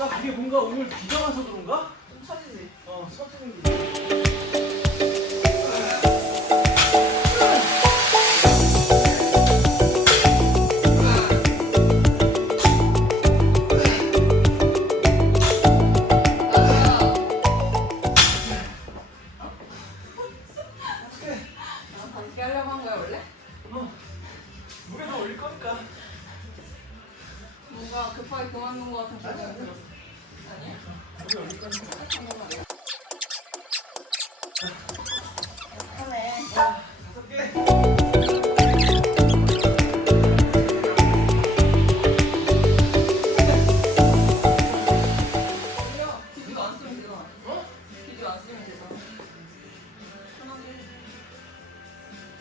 겠어. 이게 뭔가 오늘 비가 와서 그런가? 좀 처지지. 어, 서투는 게. 뭔가 급하게 그만둔 거 같은 기분이 들었어. 아니야? 비디오, 안 쓰면 되잖아. 어? 비디오 안 쓰면 되잖아. 편하게.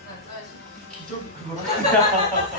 안 써야지. 기적이 그거라.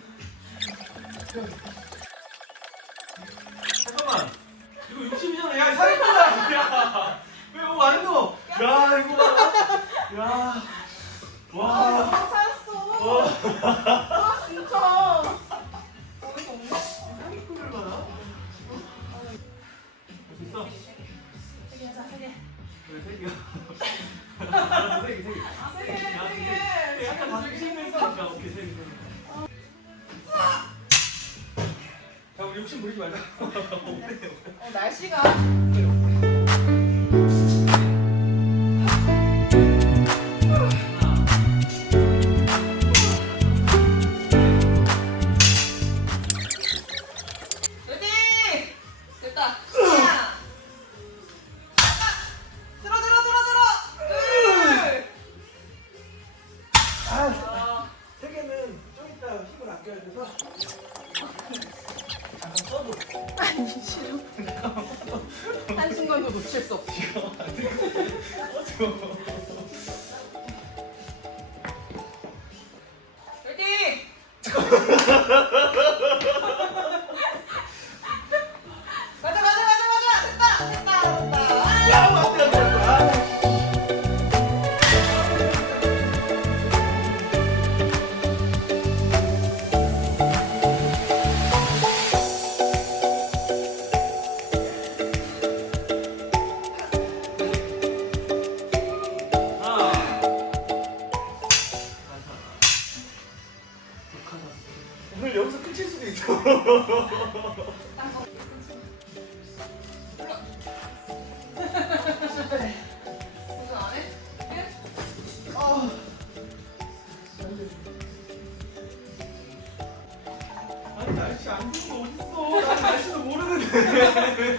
잠깐만. 이거 60이잖아. 야, 살인마다. 야. 왜 이거 많이 넣어? 야, 이거 봐. 야. 와. 아, 찾았어. 아 진짜. 어이가 없네. 사기꾼을 봐라. 됐어. 세 개, 하자, 세 개. 왜 개, 세 개. 아, 세 우리 욕심 부리지 말자. 어, 날씨가. 레디! 됐다. 하나. 들어, 들어, 들어, 들어. 둘. 아, 아, 세 개는 좀 이따 힘을 아껴야 돼서 아니 싫어. 한 순간도 놓칠 수 없지. 아. 아니 날씨 안 좋은 거 어딨어? 난 날씨도 모르는데.